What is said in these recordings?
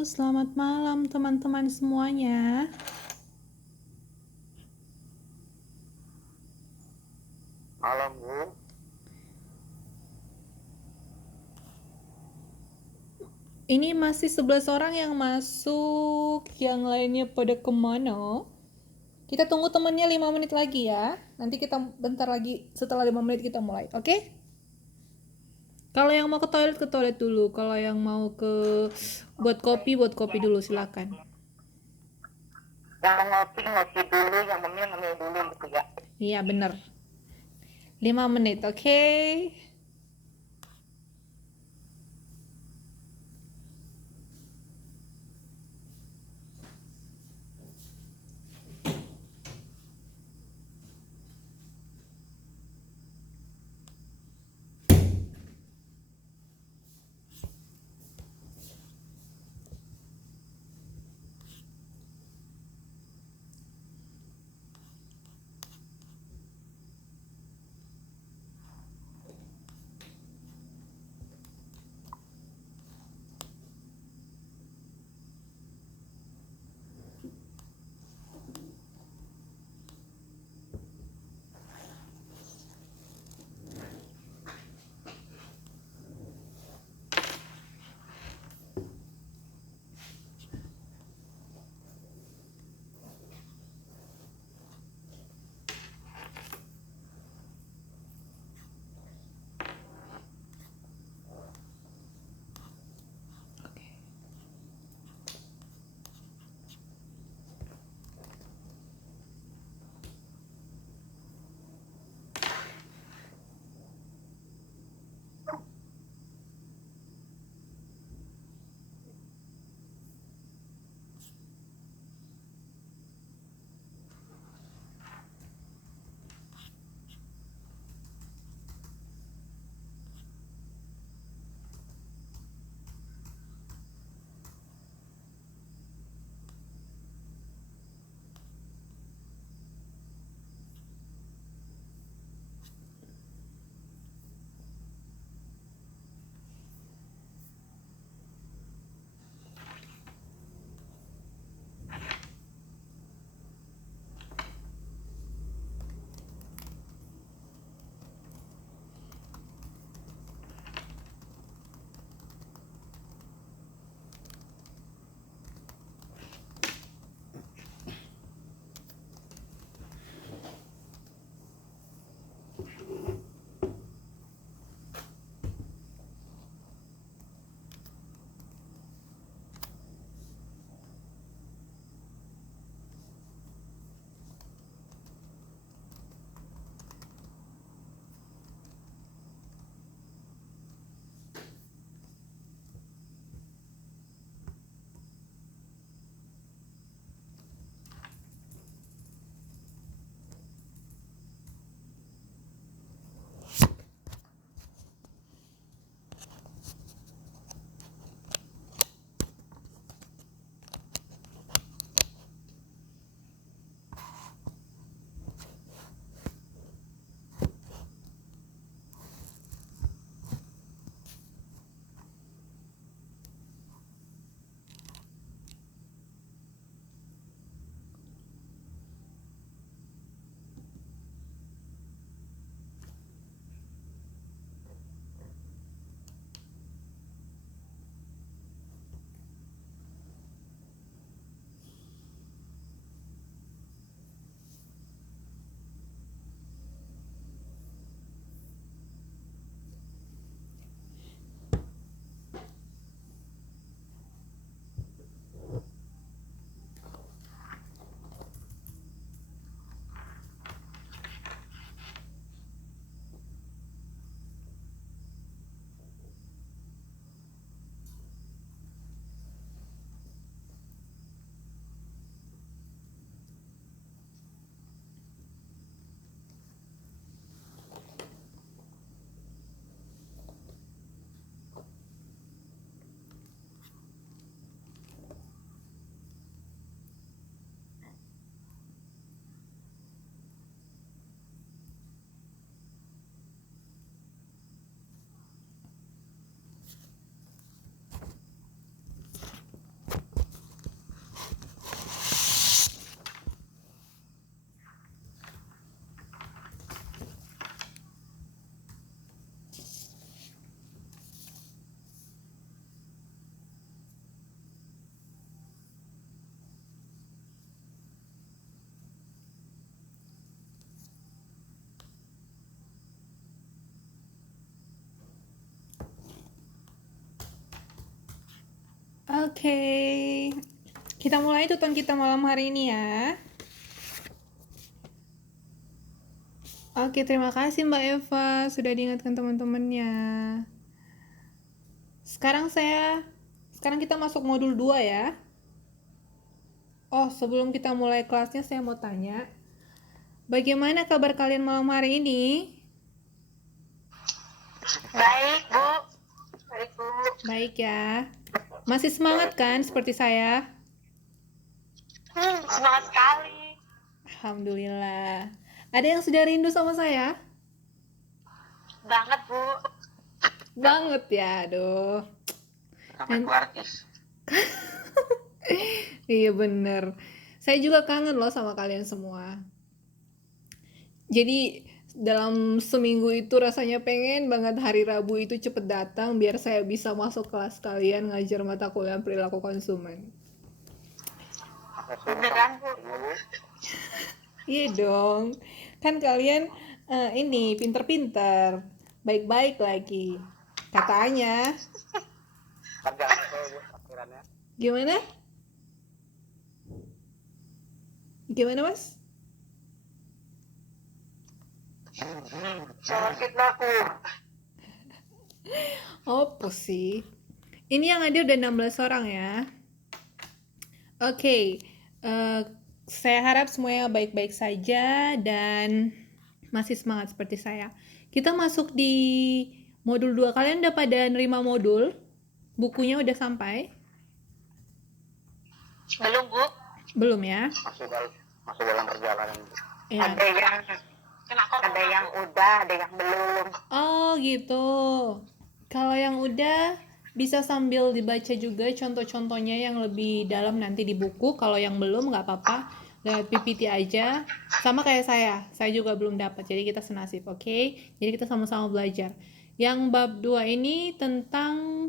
selamat malam teman-teman semuanya. Malam, Bu. Ini masih 11 orang yang masuk, yang lainnya pada kemana? Kita tunggu temennya 5 menit lagi ya. Nanti kita bentar lagi, setelah 5 menit kita mulai, oke? Kalau yang mau ke toilet dulu. Kalau yang mau buat kopi dulu, silakan. Yang ngopi dulu, yang ngemil dulu gitu ya. Iya, bener. 5 menit, oke? Oke. Kita mulai tuton kita malam hari ini ya. Oke, terima kasih Mbak Eva sudah diingatkan teman-temannya. Sekarang kita masuk modul 2 ya. Oh, sebelum kita mulai kelasnya saya mau tanya, bagaimana kabar kalian malam hari ini? Baik, Bu. Baik, Bu. Baik ya. Masih semangat kan seperti saya? Semangat sekali. Alhamdulillah. Ada yang sudah rindu sama saya? Banget, Bu. Banget ya, aduh. Sampai ku artis. Iya bener. Saya juga kangen loh sama kalian semua. Jadi dalam seminggu itu rasanya pengen banget hari Rabu itu cepet datang biar saya bisa masuk kelas kalian ngajar mata kuliah perilaku konsumen. Beneran, Bu. Iya dong. Kan kalian ini pinter-pinter, baik-baik lagi. Katanya. Gimana? Gimana, Mas? Sakit aku. Apa sih? Ini yang ada udah 16 orang ya. Oke, saya harap semuanya baik-baik saja dan masih semangat seperti saya. Kita masuk di modul 2. Kalian udah pada nerima modul? Bukunya udah sampai? Belum, Bu. Belum ya? Masih dalam perjalanan. Ya. Ada yang udah, ada yang belum. Oh gitu. Kalau yang udah bisa sambil dibaca juga contoh-contohnya yang lebih dalam nanti di buku. Kalau yang belum nggak apa-apa, lewat PPT aja. Sama kayak saya juga belum dapat. Jadi kita senasib, oke? Jadi kita sama-sama belajar. Yang bab 2 ini tentang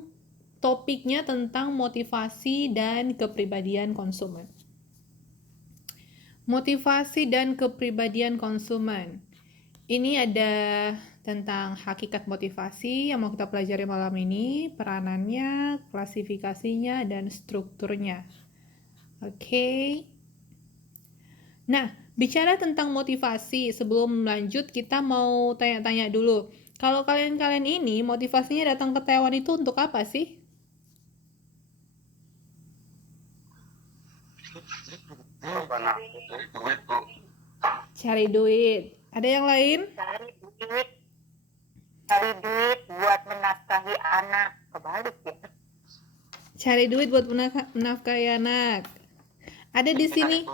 topiknya tentang motivasi dan kepribadian konsumen. Motivasi dan kepribadian konsumen. Ini ada tentang hakikat motivasi yang mau kita pelajari malam ini, peranannya, klasifikasinya, dan strukturnya. Oke. Nah, bicara tentang motivasi, sebelum lanjut kita mau tanya-tanya dulu. Kalau kalian-kalian ini motivasinya datang ke Taiwan itu untuk apa sih? Cari duit. Ada yang lain? Cari duit buat menafkahi anak. Kebalik ya. Cari duit buat menafkahi anak. Ada di sini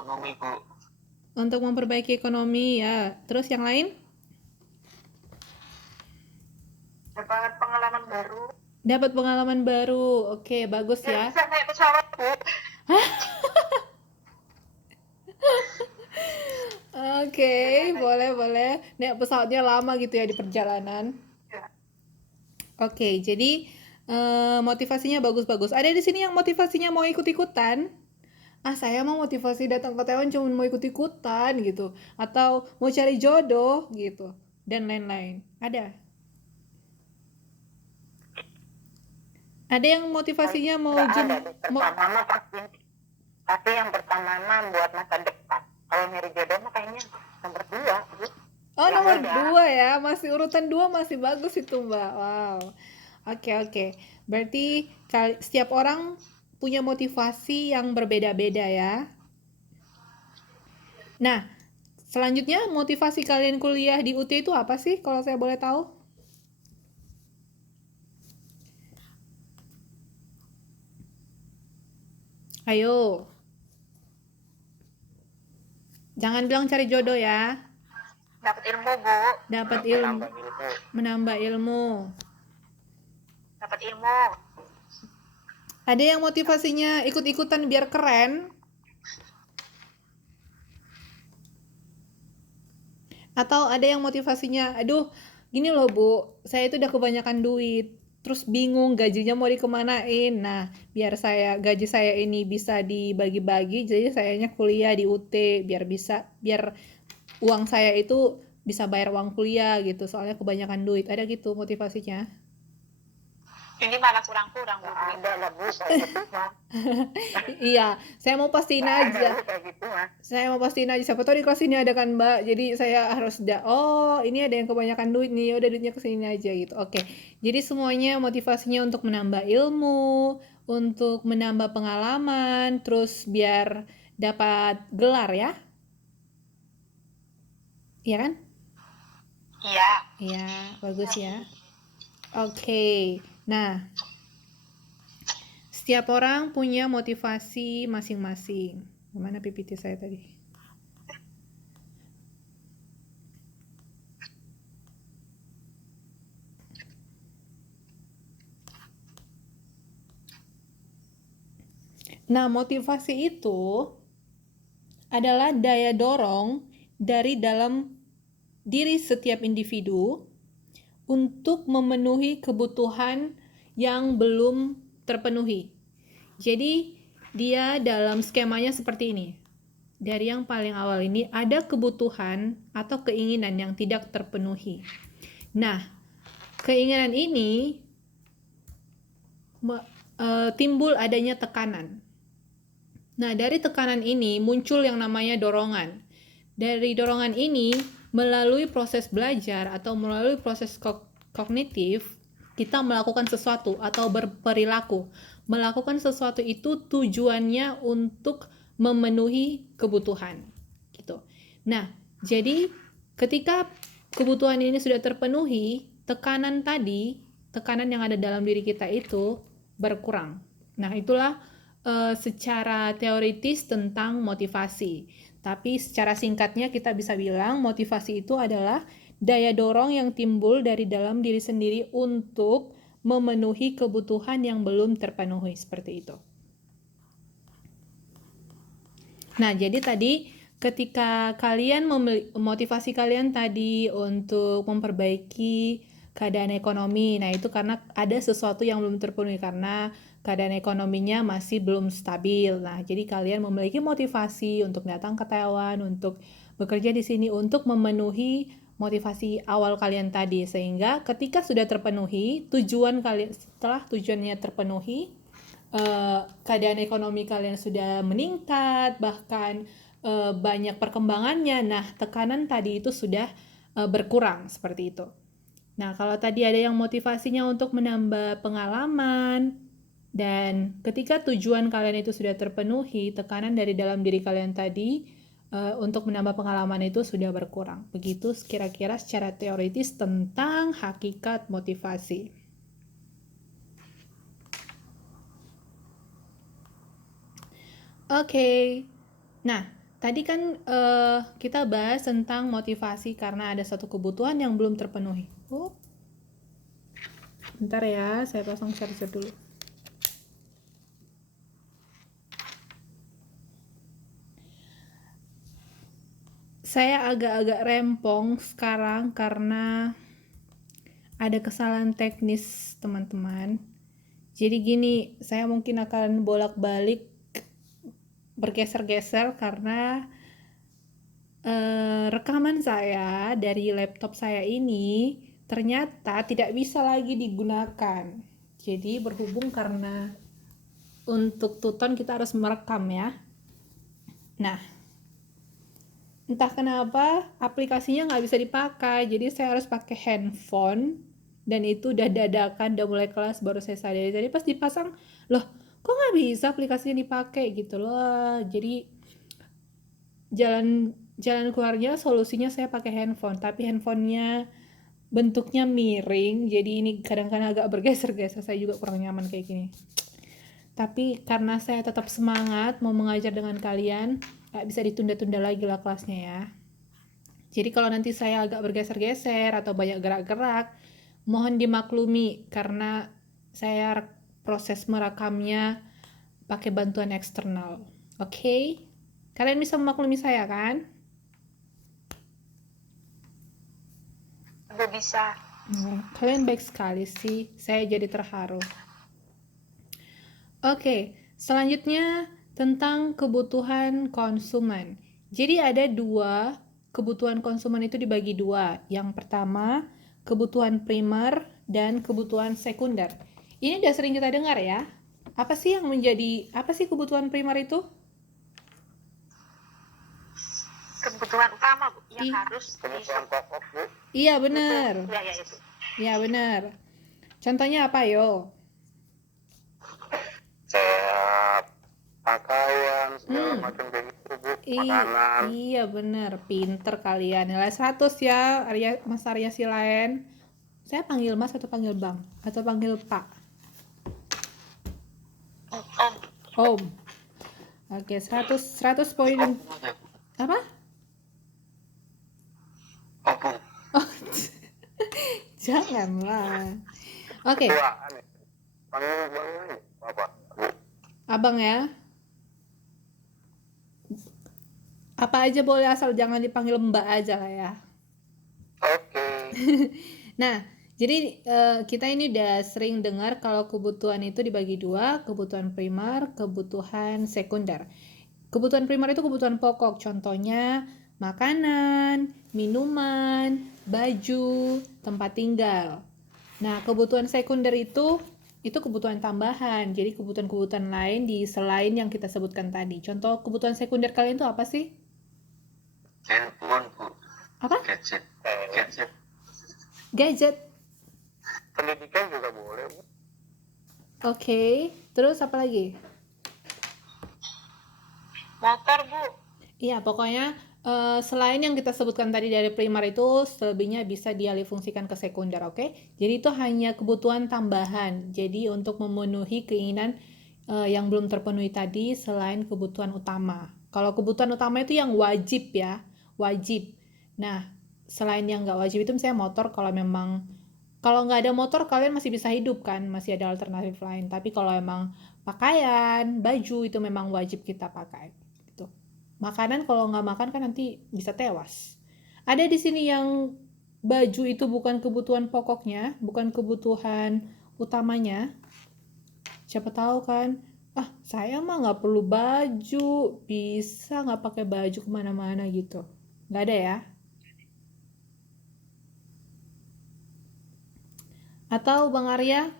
untuk memperbaiki ekonomi ya. Terus yang lain? Dapat pengalaman baru. Dapat pengalaman baru. Oke, bagus ya. Bisa naik pesawat, Bu. Oke, boleh. Naik pesawatnya lama gitu ya di perjalanan. Ya. Oke, jadi motivasinya bagus-bagus. Ada di sini yang motivasinya mau ikut-ikutan? Saya mau motivasi datang ke Taiwan cuma mau ikut-ikutan gitu. Atau mau cari jodoh gitu. Dan lain-lain. Ada? Ada yang motivasinya mau Pertama pasti yang pertama buat masa depan. Kalau nyari jodoh mah kayaknya nomor 2. Oh, nomor 2 ya. Masih urutan 2 masih bagus itu, Mbak. Wow. Oke. Berarti setiap orang punya motivasi yang berbeda-beda ya. Nah, selanjutnya motivasi kalian kuliah di UT itu apa sih kalau saya boleh tahu? Ayo. Jangan bilang cari jodoh ya. Dapat ilmu, Bu. Dapat ilmu. Menambah ilmu. Dapat ilmu. Ada yang motivasinya ikut-ikutan biar keren? Atau ada yang motivasinya, aduh, gini loh Bu, saya itu udah kebanyakan duit, terus bingung gajinya mau dikemanain. Nah, biar gaji saya ini bisa dibagi-bagi, jadi sayanya kuliah di UT biar uang saya itu bisa bayar uang kuliah gitu, soalnya kebanyakan duit. Ada gitu motivasinya? Ini malah kurang-kurang Bu. Ada lah Bu kayak gitu mah. Iya, saya mau pastiin Nggak ada aja. Bu kayak gitu mah. Saya mau pastiin aja, siapa tahu di kelas ini ada kan Mbak, jadi saya harus oh ini ada yang kebanyakan duit nih, udah duitnya ke sini aja gitu. Oke, jadi semuanya motivasinya untuk menambah ilmu, untuk menambah pengalaman, terus biar dapat gelar ya, iya kan? Iya. Iya, bagus ya. Oke, nah setiap orang punya motivasi masing-masing. Mana PPT saya tadi? Nah, motivasi itu adalah daya dorong dari dalam diri setiap individu untuk memenuhi kebutuhan yang belum terpenuhi. Jadi, dia dalam skemanya seperti ini. Dari yang paling awal ini ada kebutuhan atau keinginan yang tidak terpenuhi. Nah, keinginan ini timbul adanya tekanan. Nah, dari tekanan ini muncul yang namanya dorongan. Dari dorongan ini, melalui proses belajar atau melalui proses kognitif, kita melakukan sesuatu atau berperilaku. Melakukan sesuatu itu tujuannya untuk memenuhi kebutuhan. Gitu. Nah, jadi ketika kebutuhan ini sudah terpenuhi, tekanan yang ada dalam diri kita itu berkurang. Nah, itulah secara teoritis tentang motivasi. Tapi secara singkatnya kita bisa bilang motivasi itu adalah daya dorong yang timbul dari dalam diri sendiri untuk memenuhi kebutuhan yang belum terpenuhi, seperti itu. Nah, jadi tadi ketika kalian motivasi kalian tadi untuk memperbaiki keadaan ekonomi, nah itu karena ada sesuatu yang belum terpenuhi karena keadaan ekonominya masih belum stabil. Nah, jadi kalian memiliki motivasi untuk datang ke Taiwan, untuk bekerja di sini, untuk memenuhi motivasi awal kalian tadi. Sehingga ketika sudah terpenuhi, tujuan kalian, setelah tujuannya terpenuhi, keadaan ekonomi kalian sudah meningkat, bahkan banyak perkembangannya. Nah, tekanan tadi itu sudah berkurang, seperti itu. Nah, kalau tadi ada yang motivasinya untuk menambah pengalaman, dan ketika tujuan kalian itu sudah terpenuhi, tekanan dari dalam diri kalian tadi untuk menambah pengalaman itu sudah berkurang. Begitu kira-kira secara teoritis tentang hakikat motivasi. Oke. Nah, tadi kan kita bahas tentang motivasi karena ada satu kebutuhan yang belum terpenuhi. Bentar ya, saya pasang charger dulu. Saya agak-agak rempong sekarang karena ada kesalahan teknis, teman-teman. Jadi gini, saya mungkin akan bolak-balik bergeser-geser karena rekaman saya dari laptop saya ini ternyata tidak bisa lagi digunakan. Jadi berhubung karena untuk Tuton kita harus merekam ya. Nah, entah kenapa aplikasinya nggak bisa dipakai, jadi saya harus pakai handphone, dan itu udah dadakan, udah mulai kelas baru saya sadari. Jadi pas dipasang, loh kok nggak bisa aplikasinya dipakai gitu loh. Jadi jalan keluarnya solusinya saya pakai handphone, tapi handphonenya bentuknya miring, jadi ini kadang-kadang agak bergeser-geser, saya juga kurang nyaman kayak gini. Tapi karena saya tetap semangat mau mengajar dengan kalian, gak bisa ditunda-tunda lagi lah kelasnya ya. Jadi kalau nanti saya agak bergeser-geser atau banyak gerak-gerak, mohon dimaklumi karena saya proses merekamnya pakai bantuan eksternal. Oke? Kalian bisa memaklumi saya kan? Udah bisa. Kalian baik sekali sih, saya jadi terharu. Oke, selanjutnya tentang kebutuhan konsumen. Jadi ada dua kebutuhan konsumen itu dibagi dua. Yang pertama, kebutuhan primer dan kebutuhan sekunder. Ini udah sering kita dengar ya. Apa sih kebutuhan primer itu? Kebutuhan utama Bu yang I- harus Kebutuhan pokok, Bu. iya itu. benar. Ya ya itu. Iya benar. Contohnya apa yo? Sehat, pakaian, segala Hmm. macam begitu, Bu. I- Makanan. iya benar, pinter kalian. Nilai 100 ya, Mas Arya Silaen. Saya panggil Mas atau panggil Bang? Atau panggil Pak? Om. Om. Oke, 100 poin. Apa? Opung. Oh, janganlah. Oke, Ketuaan ya. Panggil Bang ini, Bapak. Bu. Abang ya. Apa aja boleh asal jangan dipanggil Mbak aja lah ya. Oke. Nah, jadi kita ini udah sering dengar kalau kebutuhan itu dibagi dua, kebutuhan primer, kebutuhan sekunder. Kebutuhan primer itu kebutuhan pokok, contohnya makanan, minuman, baju, tempat tinggal. Nah, kebutuhan sekunder itu kebutuhan tambahan, jadi kebutuhan-kebutuhan lain di selain yang kita sebutkan tadi. Contoh kebutuhan sekunder kalian itu apa sih? Handphone, Bu. Apa? Gadget. Gadget. Pendidikan juga boleh, Bu. Oke, terus apa lagi? Motor Bu. Iya, pokoknya selain yang kita sebutkan tadi dari primer itu, selebihnya bisa dialihfungsikan ke sekunder, oke? Jadi itu hanya kebutuhan tambahan. Jadi untuk memenuhi keinginan yang belum terpenuhi tadi selain kebutuhan utama. Kalau kebutuhan utama itu yang wajib ya, wajib. Nah, selain yang nggak wajib itu misalnya motor, kalau nggak ada motor kalian masih bisa hidup kan, masih ada alternatif lain. Tapi kalau emang pakaian, baju itu memang wajib kita pakai. Gitu. Makanan kalau nggak makan kan nanti bisa tewas. Ada di sini yang baju itu bukan kebutuhan pokoknya, bukan kebutuhan utamanya. Siapa tahu kan, saya mah nggak perlu baju, bisa nggak pakai baju kemana-mana gitu. Nggak ada ya? Atau Bang Arya,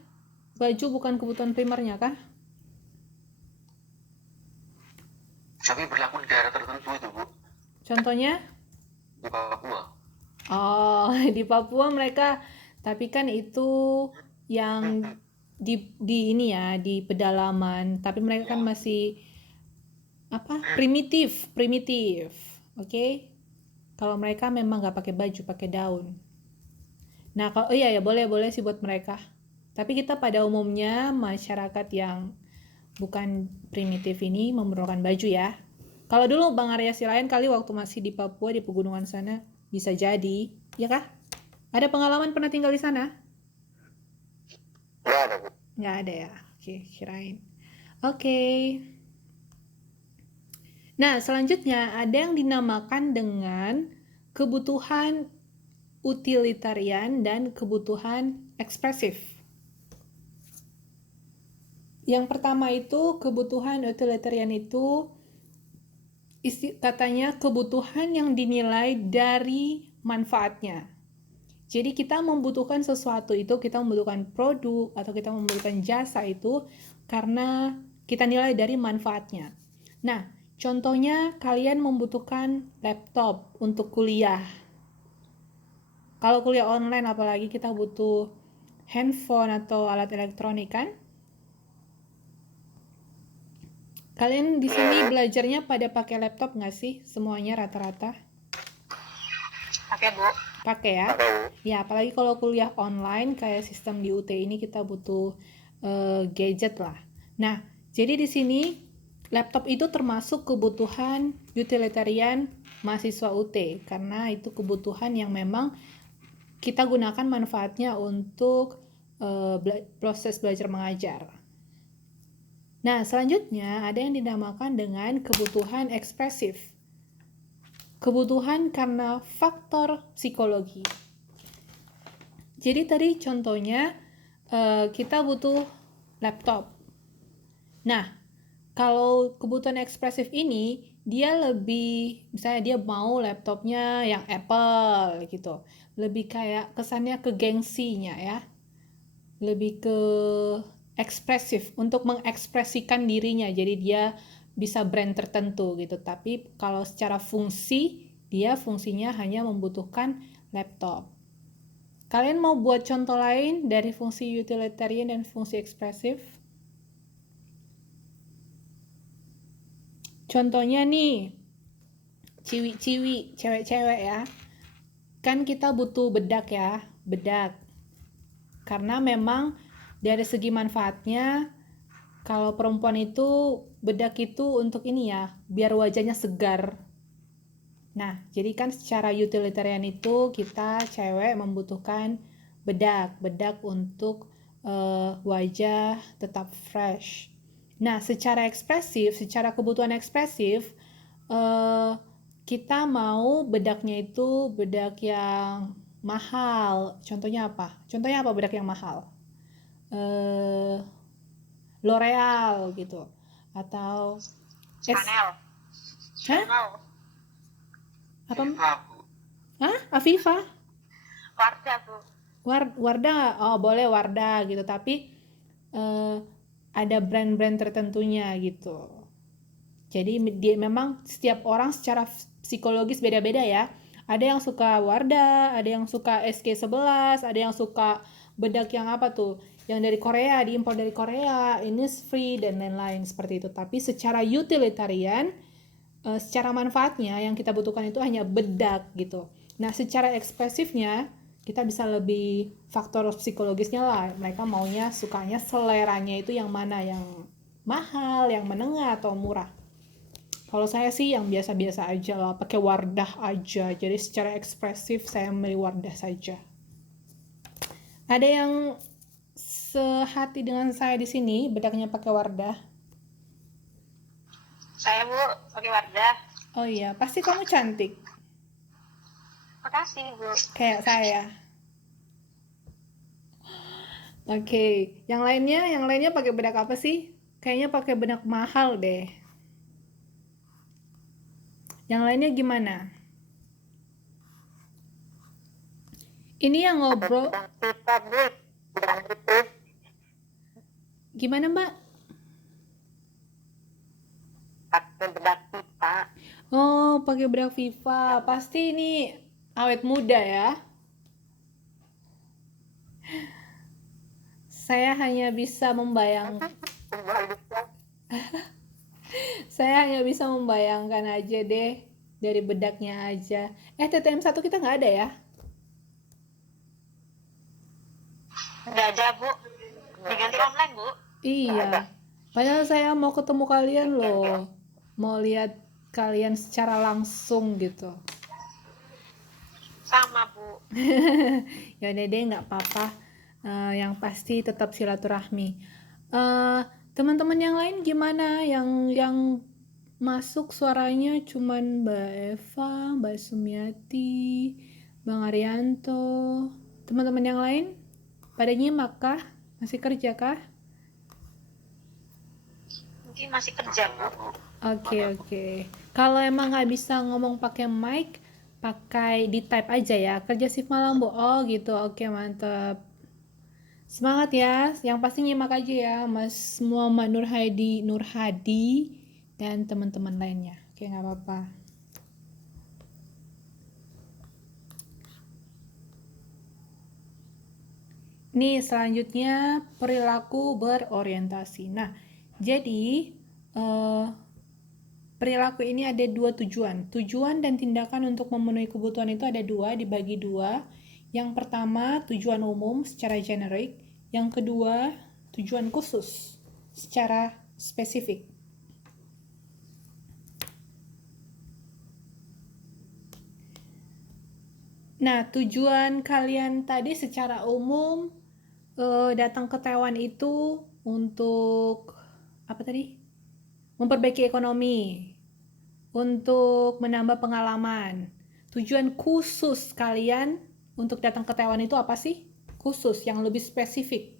baju bukan kebutuhan primernya kah? Tapi berlaku di daerah tertentu itu, Bu. Contohnya? Di Papua. Oh, di Papua mereka, tapi kan itu yang di ini ya, di pedalaman, tapi mereka kan masih primitif. Oke? Kalau mereka memang nggak pakai baju, pakai daun. Nah, kalau iya ya boleh sih buat mereka. Tapi kita pada umumnya masyarakat yang bukan primitif ini memerlukan baju ya. Kalau dulu Bang Arya Silain kali waktu masih di Papua di pegunungan sana bisa jadi, ya kah? Ada pengalaman pernah tinggal di sana? Nggak ada, Bu. Nggak ada ya. Oke, kirain. Oke. Nah, selanjutnya ada yang dinamakan dengan kebutuhan utilitarian dan kebutuhan ekspresif. Yang pertama itu kebutuhan utilitarian itu katanya kebutuhan yang dinilai dari manfaatnya. Jadi kita membutuhkan sesuatu itu, kita membutuhkan produk atau kita membutuhkan jasa itu karena kita nilai dari manfaatnya. Nah, contohnya kalian membutuhkan laptop untuk kuliah. Kalau kuliah online apalagi kita butuh handphone atau alat elektronik kan? Kalian di sini belajarnya pada pakai laptop nggak sih? Semuanya rata-rata? Pakai Bu. Pakai ya? Ada, Bu. Ya, apalagi kalau kuliah online kayak sistem di UT ini kita butuh gadget lah. Nah, jadi di sini laptop itu termasuk kebutuhan utilitarian mahasiswa UT karena itu kebutuhan yang memang kita gunakan manfaatnya untuk proses belajar mengajar. Nah, selanjutnya ada yang dinamakan dengan kebutuhan ekspresif. Kebutuhan karena faktor psikologi. Jadi tadi contohnya kita butuh laptop. Nah, kalau kebutuhan ekspresif ini dia lebih, misalnya dia mau laptopnya yang Apple gitu, lebih kayak kesannya ke gengsinya ya. lebih ke ekspresif, untuk mengekspresikan dirinya. Jadi dia bisa brand tertentu gitu. Tapi kalau secara fungsi, dia fungsinya hanya membutuhkan laptop. Kalian mau buat contoh lain dari fungsi utilitarian dan fungsi ekspresif? Contohnya nih, ciwi-ciwi, cewek-cewek ya. Kan kita butuh bedak ya, bedak. Karena memang dari segi manfaatnya, kalau perempuan itu bedak itu untuk ini ya, biar wajahnya segar. Nah, jadi kan secara utilitarian itu kita cewek membutuhkan bedak untuk wajah tetap fresh. Nah, secara ekspresif, secara kebutuhan ekspresif, eh, kita mau bedaknya itu bedak yang mahal. Contohnya apa? Contohnya apa bedak yang mahal? Eh, L'Oreal gitu. Atau Chanel. Hah? Chanel. Apa? Viva, Bu. Hah? Afifa? Wardah, Bu. Wardah, oh boleh Wardah gitu, tapi ada brand-brand tertentunya gitu. Jadi dia memang setiap orang secara psikologis beda-beda ya. Ada yang suka Wardah, ada yang suka SK11, ada yang suka bedak yang apa tuh, yang dari Korea, diimpor dari Korea, Innisfree dan lain-lain seperti itu. Tapi secara utilitarian, secara manfaatnya yang kita butuhkan itu hanya bedak gitu. Nah, secara ekspresifnya kita bisa lebih faktor psikologisnya lah. Mereka maunya, sukanya, seleranya itu yang mana, yang mahal, yang menengah atau murah. Kalau saya sih yang biasa-biasa aja lah, pakai Wardah aja. Jadi secara ekspresif saya memilih Wardah saja. Ada yang sehati dengan saya di sini, bedaknya pakai Wardah? Saya, Bu, pakai Wardah. Oh iya, pasti kamu cantik. Makasih, Bu. Kayak saya. Oke, yang lainnya pakai bedak apa sih? Kayaknya pakai bedak mahal deh. Yang lainnya gimana? Ini yang ngobrol. Dan kita, Bu. Dan itu. Gimana, Mbak? Pakai bedak kita. Oh, pakai bedak Viva. Pasti ini awet muda ya. Saya hanya bisa membayangkan. Saya hanya bisa membayangkan aja deh dari bedaknya aja. TTM1 kita nggak ada ya? Udah aja, Bu. Diganti online, Bu. Iya. Padahal saya mau ketemu kalian loh. Mau lihat kalian secara langsung gitu. Sama, Bu. Ya udah deh, nggak apa-apa. Yang pasti tetap silaturahmi. Teman-teman yang lain gimana? Yang masuk suaranya cuman Mbak Eva, Mbak Sumiati, Bang Arianto. Teman-teman yang lain pada nyimak kah? Masih kerja kah? Mungkin masih kerja, Bu. Oke. Kalau emang nggak bisa ngomong pakai mic, pakai di type aja ya. Kerja shift malam, Bu. Oh gitu. Oke, mantap. Semangat ya. Yang pasti nyimak aja ya, Mas Muhammad Nur Hadi dan teman-teman lainnya. Oke, nggak apa-apa. Nih, selanjutnya perilaku berorientasi. Nah, jadi perilaku ini ada dua tujuan. Tujuan dan tindakan untuk memenuhi kebutuhan itu ada dua, dibagi dua. Yang pertama, tujuan umum secara generik. Yang kedua, tujuan khusus secara spesifik. Nah, tujuan kalian tadi secara umum datang ke Taiwan itu untuk apa tadi? Memperbaiki ekonomi, untuk menambah pengalaman. Tujuan khusus kalian untuk datang ke Taiwan itu apa sih? Khusus, yang lebih spesifik.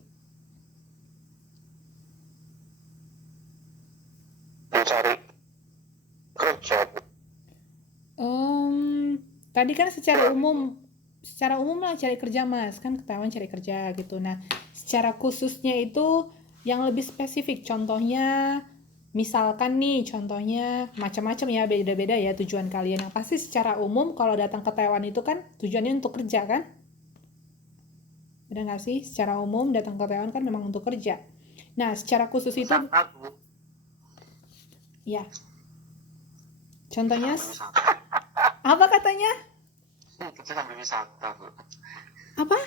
Mencari kerja, Bu. Tadi kan secara umum secara umum lah cari kerja Mas, kan ketahuan cari kerja gitu. Nah, secara khususnya itu yang lebih spesifik. Contohnya, misalkan nih, contohnya macam-macam ya, beda-beda ya tujuan kalian. Yang pasti secara umum kalau datang ke Taiwan itu kan tujuannya untuk kerja kan? Benar nggak sih? Secara umum datang ke Taiwan kan memang untuk kerja. Nah, secara khusus itu, Wisata, Bu. ya. Contohnya, Sambil wisata. apa katanya? Kerja sambil wisata, Bu. Apa?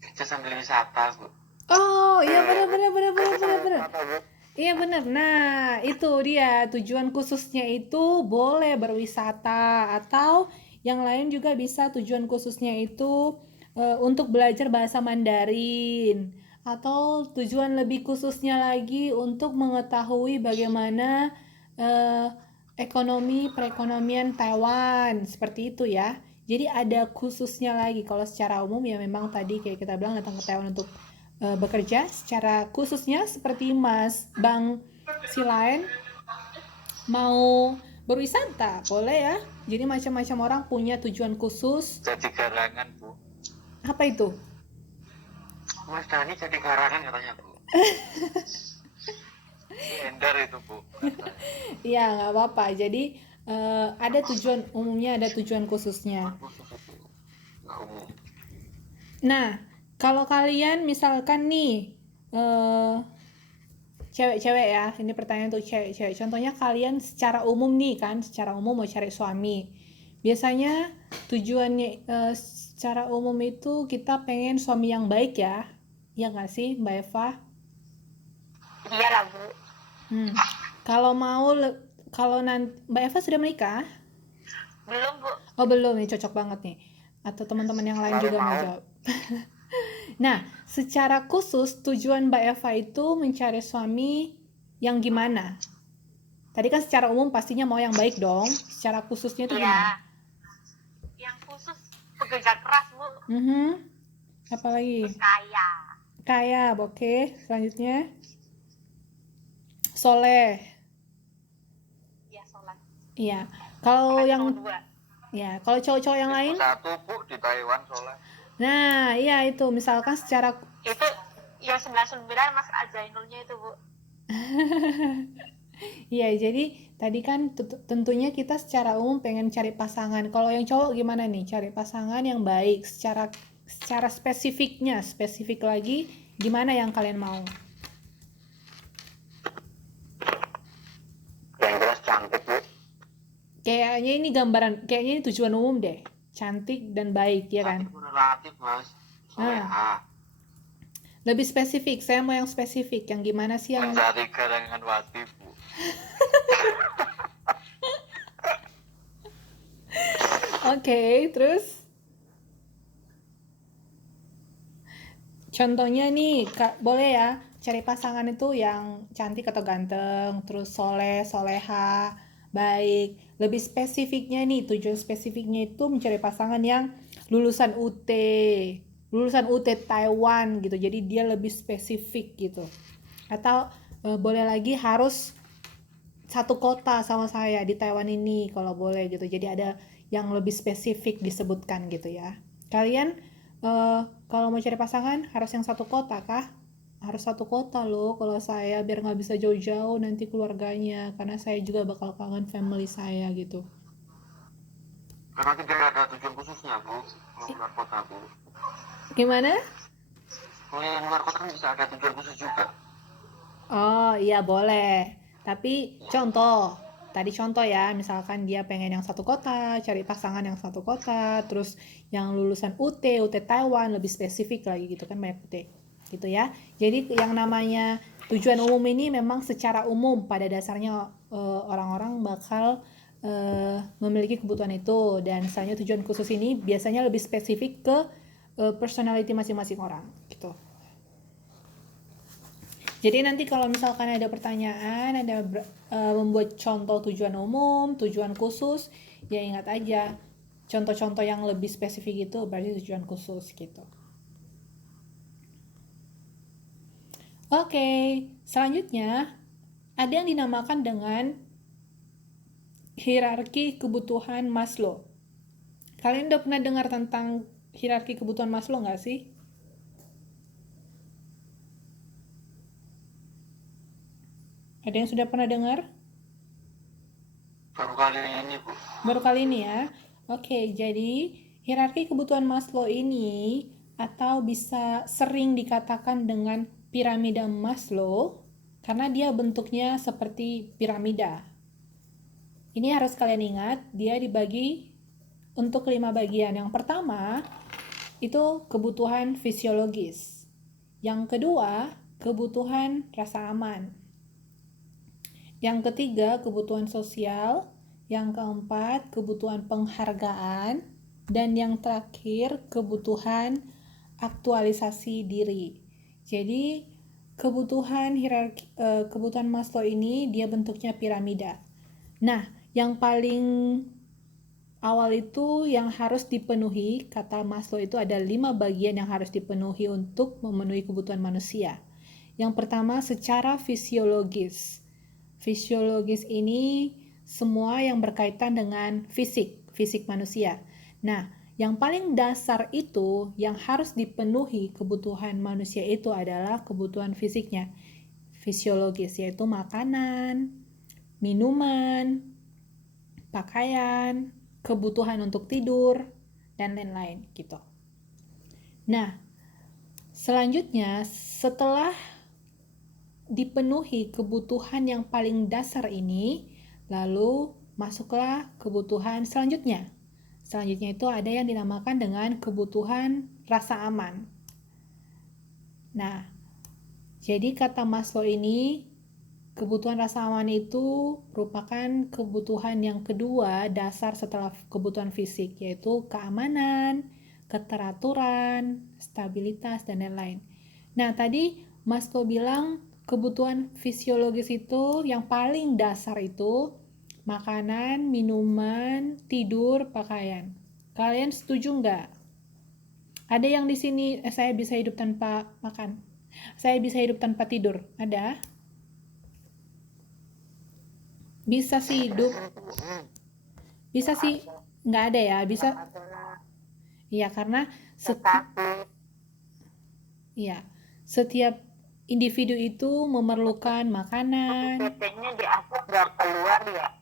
Kerja sambil wisata, Bu. Oh, iya benar. Apa, Bu? Iya benar. Nah, itu dia tujuan khususnya itu boleh berwisata atau yang lain juga bisa tujuan khususnya itu untuk belajar bahasa Mandarin atau tujuan lebih khususnya lagi untuk mengetahui bagaimana eh, ekonomi perekonomian Taiwan seperti itu ya. Jadi ada khususnya lagi. Kalau secara umum ya memang tadi kayak kita bilang datang ke Taiwan untuk bekerja. Secara khususnya seperti Mas Bang Silain mau berwisata, boleh ya. Jadi macam-macam orang punya tujuan khusus. Jadi garangan, Bu. Apa itu? Mas Dani jadi garangan katanya, Bu. Endar itu, Bu. Katanya. Iya, nggak apa-apa. Jadi ada tujuan umumnya, ada tujuan khususnya. Khusus itu. Nggak umum. Nah, kalau kalian misalkan nih cewek-cewek ya, ini pertanyaan untuk cewek-cewek. Contohnya kalian secara umum nih kan, secara umum mau cari suami. Biasanya tujuannya secara umum itu kita pengen suami yang baik ya. Iya nggak sih, Mbak Eva? Iya lah, Bu. Kalau mau, kalau nanti Mbak Eva sudah menikah? Belum, Bu. Oh belum nih, cocok banget nih. Atau teman-teman yang lain Baru juga mau mau. jawab. Nah, secara khusus tujuan Mbak Eva itu mencari suami yang gimana? Tadi kan secara umum pastinya mau yang baik dong. Secara khususnya itu Iya. gimana? Yang khusus pekerja keras, Bu. Apa lagi? Terus kaya. Kaya, oke. Selanjutnya, soleh. Iya, sholat. Iya. Kalau Sholat yang, nomor 2. ya, kalau cowok-cowok yang lain, Satu, Bu, di Taiwan soalnya. nah, iya itu. Misalkan secara, Itu yang 99 Mas Azainulnya itu, Bu. iya. Jadi tadi kan tentunya kita secara umum pengen cari pasangan. Kalau yang cowok gimana nih? Cari pasangan yang baik. Secara spesifik lagi, gimana yang kalian mau? Yang jelas cantik, Bu. Kayaknya ini tujuan umum deh. Cantik dan baik, ya kan? Tapi relatif, Mas. Soleha. Lebih spesifik, saya mau yang spesifik. Yang gimana sih yang... Mencari garangan wati, Bu. Oke, terus? Contohnya nih, boleh ya, cari pasangan itu yang cantik atau ganteng, terus soleh, soleha, baik. Lebih spesifiknya nih, tujuan spesifiknya itu mencari pasangan yang lulusan UT Taiwan gitu. Jadi dia lebih spesifik gitu. Atau boleh lagi harus satu kota sama saya di Taiwan ini kalau boleh gitu. Jadi ada yang lebih spesifik disebutkan gitu ya. Kalian kalau mau cari pasangan harus yang satu kota kah? Harus satu kota loh kalau saya, biar nggak bisa jauh-jauh nanti keluarganya, karena saya juga bakal kangen family saya gitu. Karena tidak ada tujuan khususnya, Bu. Kalau luar kota, Bu. Gimana? Kalau yang luar kota kan bisa ada tujuan khusus juga. Oh iya boleh. Tapi tadi contoh ya, misalkan dia pengen yang satu kota, cari pasangan yang satu kota, terus yang lulusan UT Taiwan, lebih spesifik lagi gitu kan, banyak UT gitu ya. Jadi yang namanya tujuan umum ini memang secara umum pada dasarnya orang-orang bakal memiliki kebutuhan itu, dan misalnya tujuan khusus ini biasanya lebih spesifik ke personality masing-masing orang gitu. Jadi nanti kalau misalkan ada pertanyaan, ada membuat contoh tujuan umum, tujuan khusus, ya ingat aja contoh-contoh yang lebih spesifik itu berarti tujuan khusus gitu. Oke, selanjutnya ada yang dinamakan dengan hierarki kebutuhan Maslow. Kalian udah pernah dengar tentang hierarki kebutuhan Maslow nggak sih? Ada yang sudah pernah dengar? Baru kali ini, Bu. Baru kali ini ya. Oke, jadi hierarki kebutuhan Maslow ini atau bisa sering dikatakan dengan piramida Maslow karena dia bentuknya seperti piramida. Ini harus kalian ingat, dia dibagi untuk 5 bagian. Yang pertama itu kebutuhan fisiologis. Yang kedua, kebutuhan rasa aman. Yang ketiga, kebutuhan sosial. Yang keempat, kebutuhan penghargaan. Dan yang terakhir, kebutuhan aktualisasi diri. Jadi, kebutuhan Maslow ini dia bentuknya piramida. Nah, yang paling awal itu yang harus dipenuhi, kata Maslow itu ada 5 bagian yang harus dipenuhi untuk memenuhi kebutuhan manusia. Yang pertama, secara fisiologis. Fisiologis ini semua yang berkaitan dengan fisik manusia. Nah, yang paling dasar itu yang harus dipenuhi kebutuhan manusia itu adalah kebutuhan fisiknya. Fisiologis yaitu makanan, minuman, pakaian, kebutuhan untuk tidur, dan lain-lain gitu. Nah, selanjutnya setelah dipenuhi kebutuhan yang paling dasar ini, lalu masuklah kebutuhan selanjutnya. Selanjutnya itu ada yang dinamakan dengan kebutuhan rasa aman. Nah, jadi kata Maslow ini, kebutuhan rasa aman itu merupakan kebutuhan yang kedua dasar setelah kebutuhan fisik, yaitu keamanan, keteraturan, stabilitas, dan lain-lain. Nah, tadi Maslow bilang kebutuhan fisiologis itu yang paling dasar itu makanan, minuman, tidur, pakaian. Kalian setuju nggak? Ada yang di sini saya bisa hidup tanpa makan. Saya bisa hidup tanpa tidur. Ada? Bisa sih hidup. Bisa sih nggak ada ya. Bisa. Iya, karena setiap individu itu memerlukan makanan. PP-nya di aku nggak keluar ya.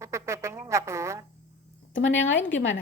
PP-nya nggak keluar. Teman yang lain gimana?